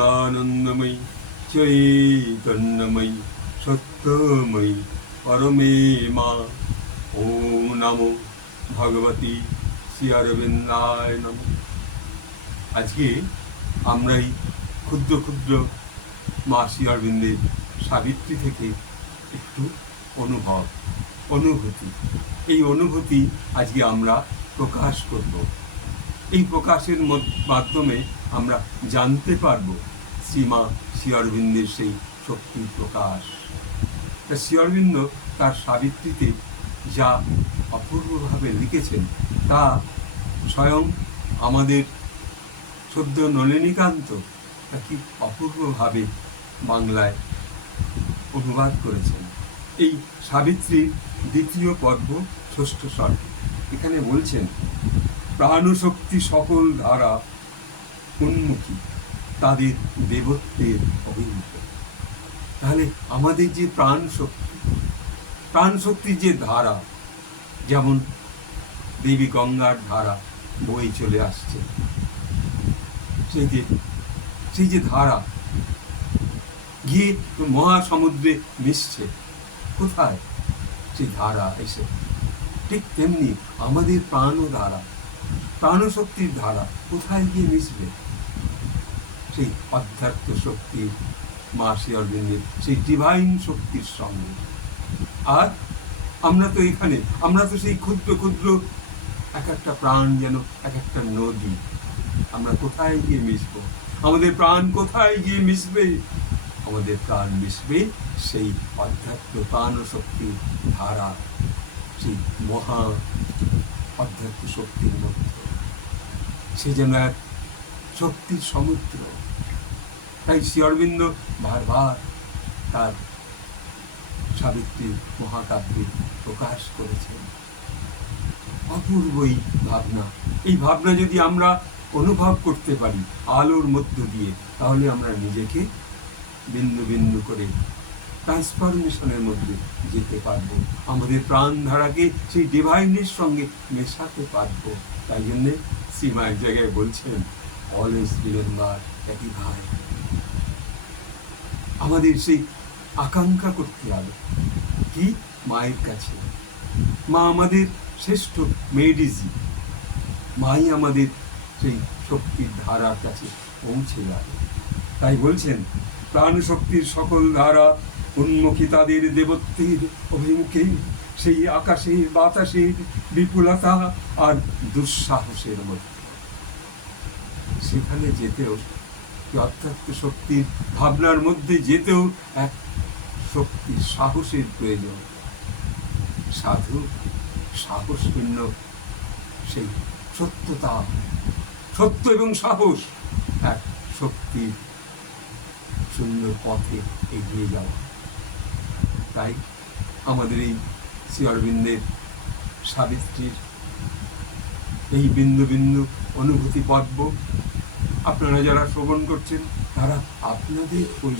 আনন্দময়ী চৈতন্যময়ী সত্যময়ী পরমে মা। ওম নমো ভগবতী শ্রী অরবিন্দায় নমঃ। আজকে আমরা এই ক্ষুদ্র ক্ষুদ্র মা শ্রী অরবিন্দের সাবিত্রী থেকে একটু অনুভূতি এই অনুভূতি আজকে আমরা প্রকাশ করব। এই প্রকাশের মাধ্যমে আমরা জানতে পারব শ্রীমা শ্রী অরবিন্দের সেই শক্তির প্রকাশ। শ্রী অরবিন্দ তার সাবিত্রীতে যা অপূর্বভাবে লিখেছেন তা স্বয়ং আমাদের সদ্য নলিনীকান্ত তা কি অপূর্বভাবে বাংলায় অনুবাদ করেছেন। এই সাবিত্রীর দ্বিতীয় পর্ব ষষ্ঠ সর্গে এখানে বলছেন, প্রাণশক্তি সকল ধারা উন্মুখী তাদের দেবত্বের অভিমুখ। তাহলে আমাদের যে প্রাণ শক্তির যে ধারা, যেমন দেবী গঙ্গার ধারা বয়ে চলে আসছে, সেই যে ধারা গিয়ে মহাসমুদ্রে মিশছে, কোথায় সেই ধারা এসে, ঠিক তেমনি আমাদের প্রাণশক্তির ধারা কোথায় গিয়ে মিশবে? সেই অধ্যাত্ম শক্তি মা শ্রী অরবিন্দের সেই ডিভাইন শক্তির সঙ্গে। আর আমরা তো সেই ক্ষুদ্র ক্ষুদ্র এক একটা প্রাণ, যেন এক একটা নদী। আমরা কোথায় গিয়ে মিশব? আমাদের প্রাণ কোথায় গিয়ে মিশবে? আমাদের প্রাণ মিশবে সেই অধ্যাত্ম প্রাণ শক্তির ধারা, সেই মহা অধ্যাত্ম শক্তির মধ্যে। সে যেন এক শক্তির সমুদ্র। তাই শ্রী অরবিন্দ বারবার তার সাবিত্রীর মহাকাব্যে প্রকাশ করেছেন অপূর্বই ভাবনা। এই ভাবনা যদি আমরা অনুভব করতে পারি আলোর মধ্য দিয়ে, তাহলে আমরা নিজেকে বিন্দু বিন্দু করে ট্রান্সফরমেশনের মধ্যে যেতে পারবো, আমাদের প্রাণধারাকে সেই ডিভাইনের সঙ্গে মেশাতে পারবো। তাই জন্যে শ্রীমা এক জায়গায় বলছেন, অলওয়েজ রিমেম্বার দ্যাট ভাই। আমাদের সেই আকাঙ্ক্ষা করতে হবে কি? মায়ের কাছে। মা আমাদের শ্রেষ্ঠ মেডিসিন। মাই আমাদের সেই শক্তির ধারার কাছে পৌঁছে যাবে। তাই বলছেন, প্রাণ শক্তির সকল ধারা উন্মুখী তাদের দেবত্বের অভিমুখে, সেই আকাশের বাতাসের বিপুলতা আর দুঃসাহসের মধ্যে। সেখানে যেতেও, অধ্যাত্ম শক্তির ভাবনার মধ্যে যেতেও এক শক্তির সাহসের প্রয়োজন। সাধু সাহসপূর্ণ সেই সত্য এবং সাহস, এক শক্তির সুন্দর পথে এগিয়ে যাওয়া। তাই আমাদের এই শ্রী অরবিন্দের সাবিত্রীর এই বিন্দু বিন্দু অনুভূতি পর্ব আপনারা যারা শ্রবণ করছেন, তারা আপনাদের ওই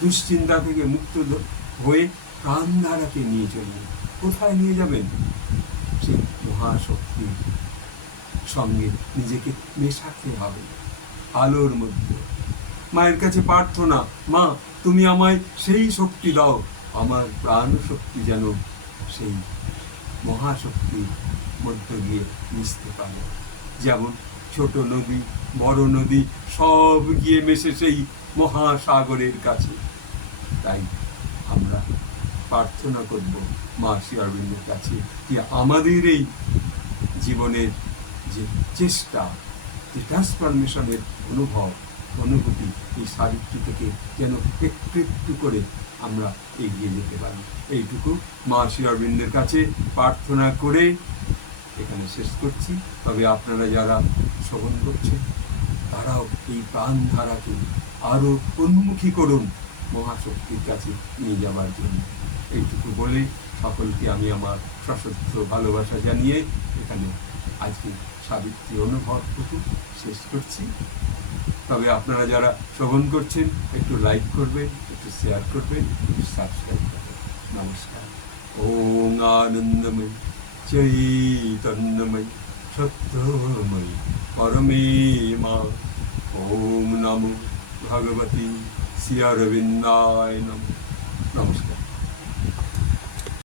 দুশ্চিন্তা থেকে মুক্ত হয়ে প্রাণধারাকে নিয়ে চলবেন। কোথায় নিয়ে যাবেন? সেই মহাশক্তির সঙ্গে নিজেকে মেশাতে হবে আলোর মধ্যে। মায়ের কাছে প্রার্থনা, মা তুমি আমায় সেই শক্তি দাও, আমার প্রাণ শক্তি যেন সেই মহাশক্তির মধ্য দিয়ে মিশতে পারে। যেমন ছোট নদী বড় নদী সব গিয়ে মেশে সেই মহাসাগরের কাছে। তাই আমরা প্রার্থনা করব মা শ্রী অরবিন্দের কাছে যে আমাদের এই জীবনের যে চেষ্টা, যে ট্রান্সফরমেশনের অনুভূতি এই সাবিত্রী থেকে যেন একটু একটু করে আমরা এগিয়ে যেতে পারি। এইটুকু মা শ্রী অরবিন্দের কাছে প্রার্থনা করে এখানে শেষ করছি। তবে আপনারা যারা শ্রবণ করছেন, তারাও এই প্রাণধারাকে আরো উন্মুখী করুন মহাশক্তির কাছে নিয়ে যাবার জন্য। এইটুকু বলে সকলকে আমি আমার সশস্ত্র ভালোবাসা জানিয়ে এখানে আজকে সাবিত্রী অনুভবটুকু শেষ করছি। তবে আপনারা যারা শ্রবণ করছেন, একটু লাইক করবেন, একটু শেয়ার করবেন, একটু সাবস্ক্রাইব করবেন। নমস্কার। ওম আনন্দময়ী চৈতন্যময়ী সত্যময়ী পরমে মা। ওম নমো ভগবতী শ্রী অরবিন্দায় নমঃ। নমস্কার।